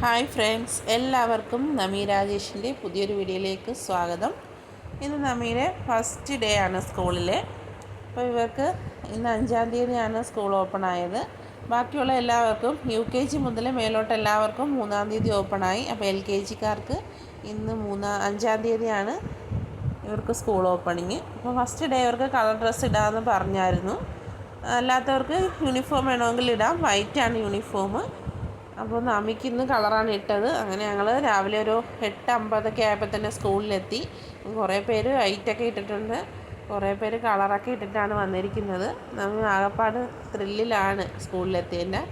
Hi friends, എല്ലാവർക്കും നമി രാജേഷിൻ്റെ പുതിയൊരു വീഡിയോയിലേക്ക് സ്വാഗതം. ഇന്ന് നമിയുടെ ഫസ്റ്റ് ഡേ ആണ് സ്കൂളിലെ. അപ്പോൾ ഇവർക്ക് ഇന്ന് 5-ാം തീയതിയാണ് സ്കൂൾ ഓപ്പൺ ആയത്. ബാക്കിയുള്ള എല്ലാവർക്കും UKG മുതൽ മേലോട്ട് എല്ലാവർക്കും 3-ാം തീയതി ഓപ്പണായി. അപ്പോൾ LKGക്കാർക്ക് ഇന്ന് 5-ാം തീയതിയാണ് ഇവർക്ക് സ്കൂൾ ഓപ്പണിങ്. അപ്പോൾ ഫസ്റ്റ് ഡേ ഇവർക്ക് കളർ ഡ്രസ്സ് ഇടാമെന്ന് പറഞ്ഞായിരുന്നു. അല്ലാത്തവർക്ക് യൂണിഫോം വേണമെങ്കിൽ ഇടാം. വൈറ്റാണ് യൂണിഫോം. അപ്പോൾ നമിക്ക് ഇന്ന് കളറാണ് ഇട്ടത്. അങ്ങനെ ഞങ്ങൾ രാവിലെ ഒരു 8:50 ആയപ്പോൾ തന്നെ സ്കൂളിലെത്തി. കുറേ പേര് വൈറ്റൊക്കെ ഇട്ടിട്ടുണ്ട്, കുറേ പേര് കളറൊക്കെ ഇട്ടിട്ടാണ് വന്നിരിക്കുന്നത്. നമ്മൾ ആകപ്പാട് ത്രില്ലിലാണ് സ്കൂളിലെത്തിയതിൻ്റെ.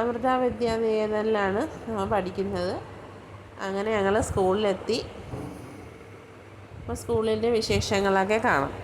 അമൃത വിദ്യാനികേതനിലാണ് നമ്മൾ പഠിക്കുന്നത്. അങ്ങനെ ഞങ്ങൾ സ്കൂളിലെത്തി. അപ്പോൾ സ്കൂളിൻ്റെ വിശേഷങ്ങളൊക്കെ കാണാം.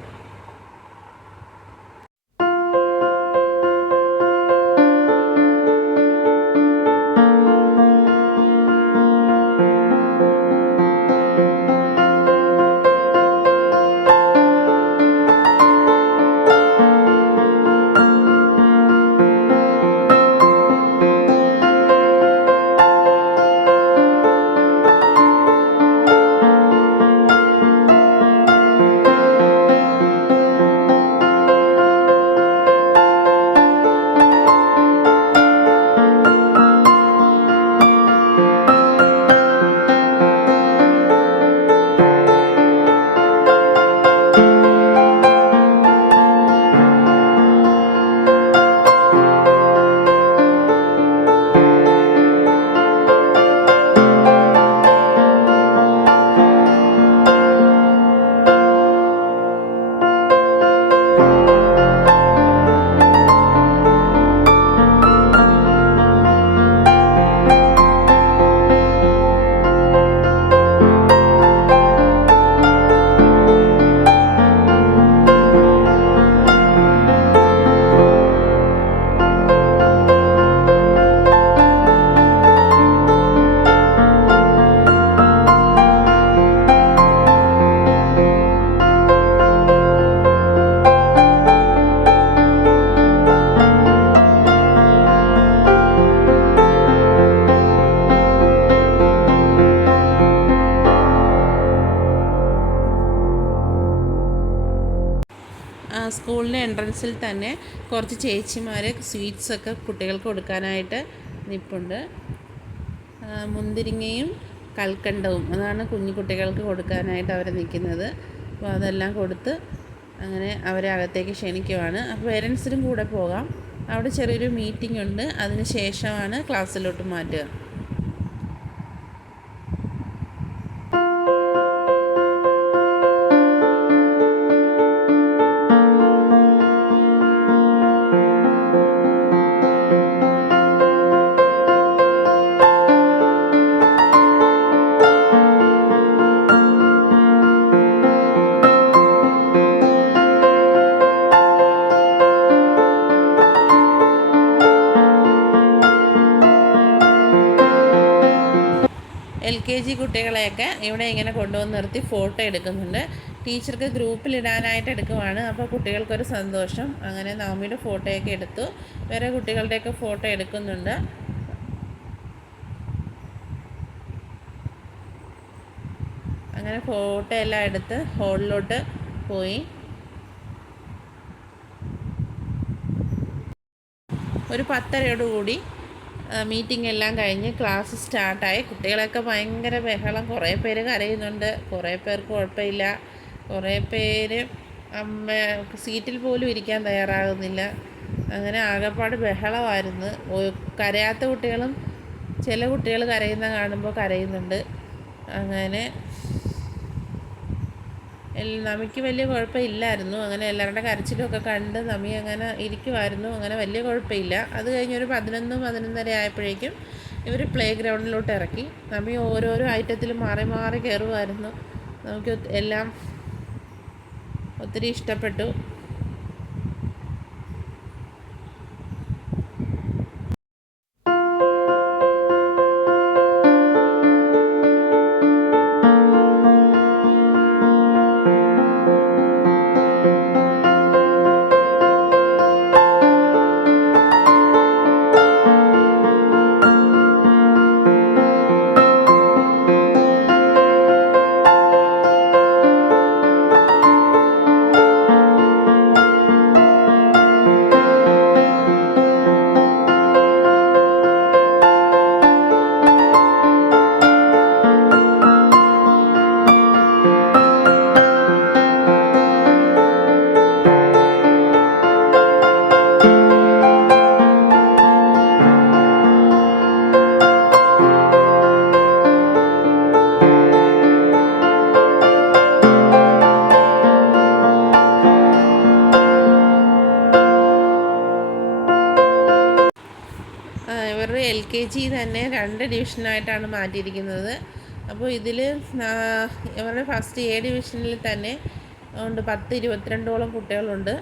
സ്കൂളിൻ്റെ എൻട്രൻസിൽ തന്നെ കുറച്ച് ചേച്ചിമാർ സ്വീറ്റ്സൊക്കെ കുട്ടികൾക്ക് കൊടുക്കാനായിട്ട് നിൽപ്പുണ്ട്. മുന്തിരിങ്ങയും കൽക്കണ്ടവും അതാണ് കുഞ്ഞു കുട്ടികൾക്ക് കൊടുക്കാനായിട്ട് അവർ നിൽക്കുന്നത്. അപ്പോൾ അതെല്ലാം കൊടുത്ത് അങ്ങനെ അവരെ അകത്തേക്ക് ക്ഷണിക്കുവാണ്. അപ്പോൾ പേരൻസിനും കൂടെ പോകാം. അവിടെ ചെറിയൊരു മീറ്റിംഗ് ഉണ്ട്, അതിന് ശേഷമാണ് ക്ലാസ്സിലോട്ട് മാറ്റുക. LKG കുട്ടികളെയൊക്കെ ഇവിടെ ഇങ്ങനെ കൊണ്ടുവന്ന് നിർത്തി ഫോട്ടോ എടുക്കുന്നുണ്ട്. ടീച്ചർക്ക് ഗ്രൂപ്പിലിടാനായിട്ട് എടുക്കുവാണ്. അപ്പോൾ കുട്ടികൾക്കൊരു സന്തോഷം. അങ്ങനെ നവമിയുടെ ഫോട്ടോയൊക്കെ എടുത്തു. വേറെ കുട്ടികളുടെയൊക്കെ ഫോട്ടോ എടുക്കുന്നുണ്ട്. അങ്ങനെ ഫോട്ടോ എല്ലാം എടുത്ത് ഹോളിലോട്ട് പോയി. ഒരു 10:30 മീറ്റിംഗ് എല്ലാം കഴിഞ്ഞ് ക്ലാസ് സ്റ്റാർട്ടായി. കുട്ടികളൊക്കെ ഭയങ്കര ബഹളം. കുറേ പേര് കരയുന്നുണ്ട്, കുറേ പേർക്ക് കുഴപ്പമില്ല, കുറേ പേര് സീറ്റിൽ പോലും ഇരിക്കാൻ തയ്യാറാകുന്നില്ല. അങ്ങനെ ആകെപ്പാട് ബഹളമായിരുന്നു. കരയാത്ത കുട്ടികളും ചില കുട്ടികൾ കരയുന്ന കാണുമ്പോൾ കരയുന്നുണ്ട്. അങ്ങനെ നമിക്ക് വലിയ കുഴപ്പമില്ലായിരുന്നു. അങ്ങനെ എല്ലാവരുടെ കരച്ചിലൊക്കെ കണ്ട് നമി അങ്ങനെ ഇരിക്കുമായിരുന്നു. അങ്ങനെ വലിയ കുഴപ്പമില്ല. അത് കഴിഞ്ഞൊരു 11-11:30 ആയപ്പോഴേക്കും ഇവർ പ്ലേ ഗ്രൗണ്ടിലോട്ട് ഇറക്കി. നമി ഓരോരോ ഐറ്റത്തിൽ മാറി മാറി കയറുമായിരുന്നു. നമുക്ക് എല്ലാം ഒത്തിരി ഇഷ്ടപ്പെട്ടു. KG തന്നെ 2 ഡിവിഷനായിട്ടാണ് മാറ്റിയിരിക്കുന്നത്. അപ്പോൾ ഇതിൽ ഇവരുടെ ഫസ്റ്റ് A ഡിവിഷനിൽ തന്നെ ഉണ്ട് 10-22ഓളം കുട്ടികളുണ്ട്.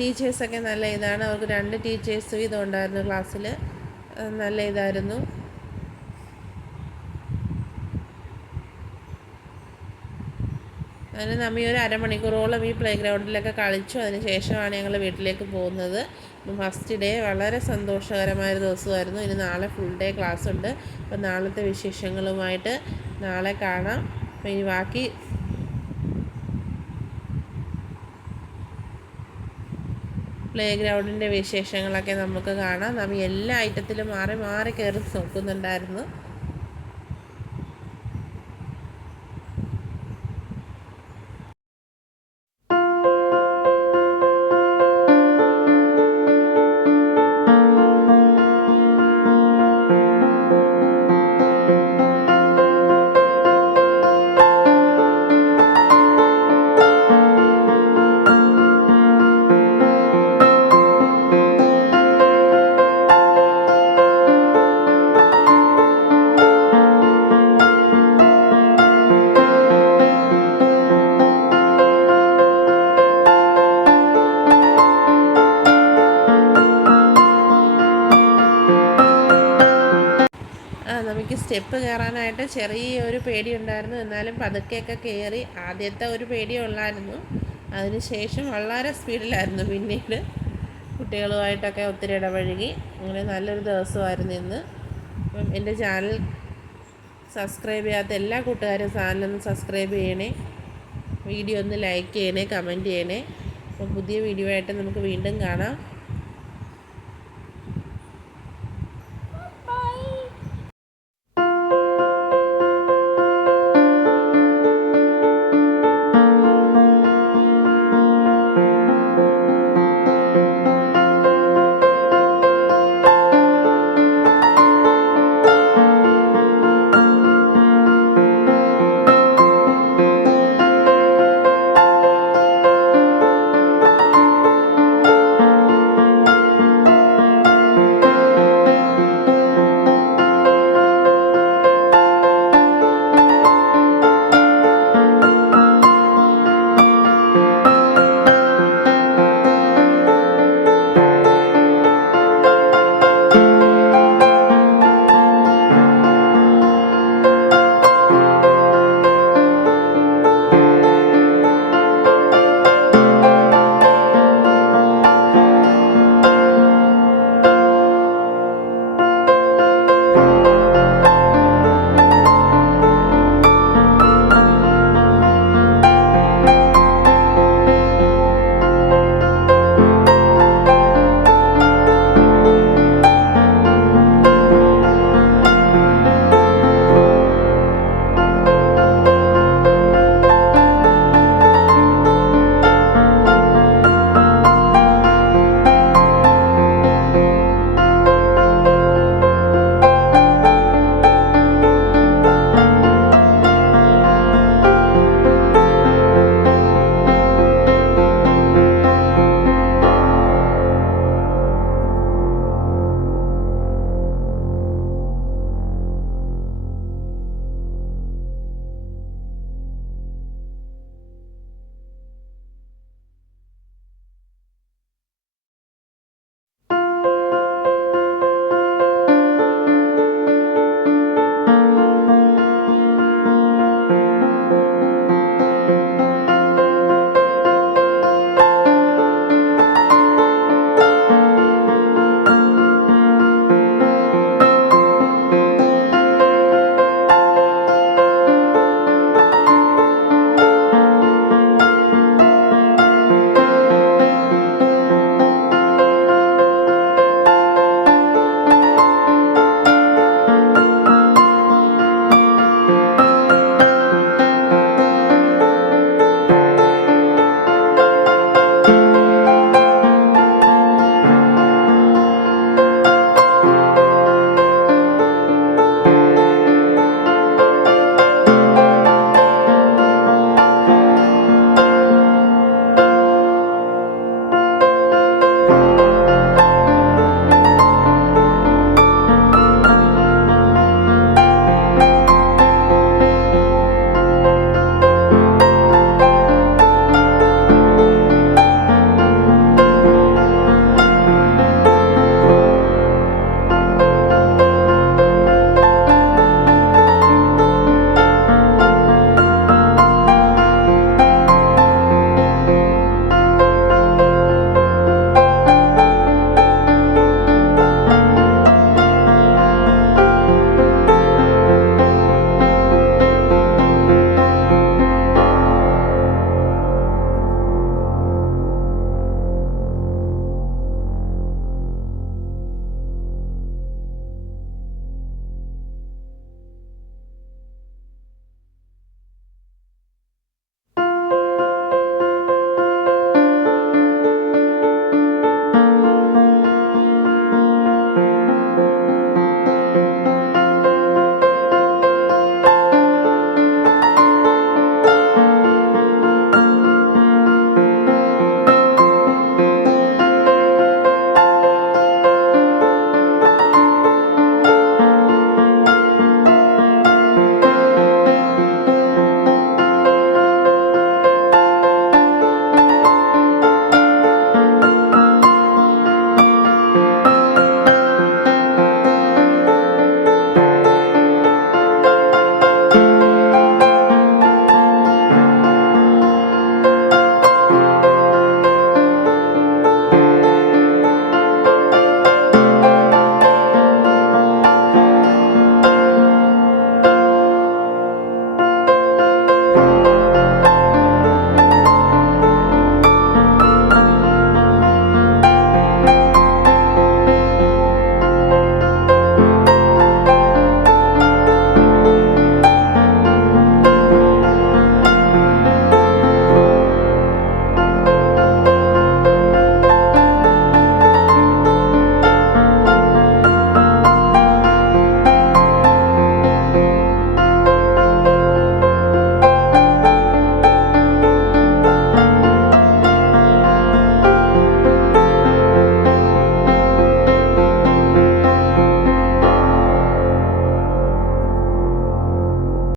ടീച്ചേഴ്സൊക്കെ നല്ല ഇതാണ്. അവർക്ക് 2 ടീച്ചേഴ്സ് വീതം ഉണ്ടായിരുന്നു ക്ലാസ്സിൽ. നല്ല ഇതായിരുന്നു. അങ്ങനെ നമ്മി ഒരു അരമണിക്കൂറോളം ഈ പ്ലേ ഗ്രൗണ്ടിലൊക്കെ കളിച്ചു. അതിന് ശേഷമാണ് ഞങ്ങൾ വീട്ടിലേക്ക് പോകുന്നത്. ഫസ്റ്റ് ഡേ വളരെ സന്തോഷകരമായൊരു ദിവസമായിരുന്നു. ഇനി നാളെ ഫുൾ ഡേ ക്ലാസ് ഉണ്ട്. അപ്പോൾ നാളത്തെ വിശേഷങ്ങളുമായിട്ട് നാളെ കാണാം. അപ്പോൾ ഇനി ബാക്കി പ്ലേ ഗ്രൗണ്ടിൻ്റെ വിശേഷങ്ങളൊക്കെ നമുക്ക് കാണാം. നമ്മി എല്ലാ ഐറ്റത്തിലും മാറി മാറി കയറി നോക്കുന്നുണ്ടായിരുന്നു. നമുക്ക് സ്റ്റെപ്പ് കയറാനായിട്ട് ചെറിയൊരു പേടിയുണ്ടായിരുന്നു. എന്നാലും പതുക്കെയൊക്കെ കയറി. ആദ്യത്തെ ഒരു പേടിയേ ഉള്ളായിരുന്നു. അതിനുശേഷം വളരെ സ്പീഡിലായിരുന്നു. പിന്നീട് കുട്ടികളുമായിട്ടൊക്കെ ഒത്തിരി ഇടപഴകി. അങ്ങനെ നല്ലൊരു ദിവസമായിരുന്നു ഇന്ന്. അപ്പം എൻ്റെ ചാനൽ സബ്സ്ക്രൈബ് ചെയ്യാത്ത എല്ലാ കൂട്ടുകാരും ചാനലൊന്ന് സബ്സ്ക്രൈബ് ചെയ്യണേ. വീഡിയോ ഒന്ന് ലൈക്ക് ചെയ്യണേ, കമൻറ്റ് ചെയ്യണേ. അപ്പം പുതിയ വീഡിയോ ആയിട്ട് നമുക്ക് വീണ്ടും കാണാം.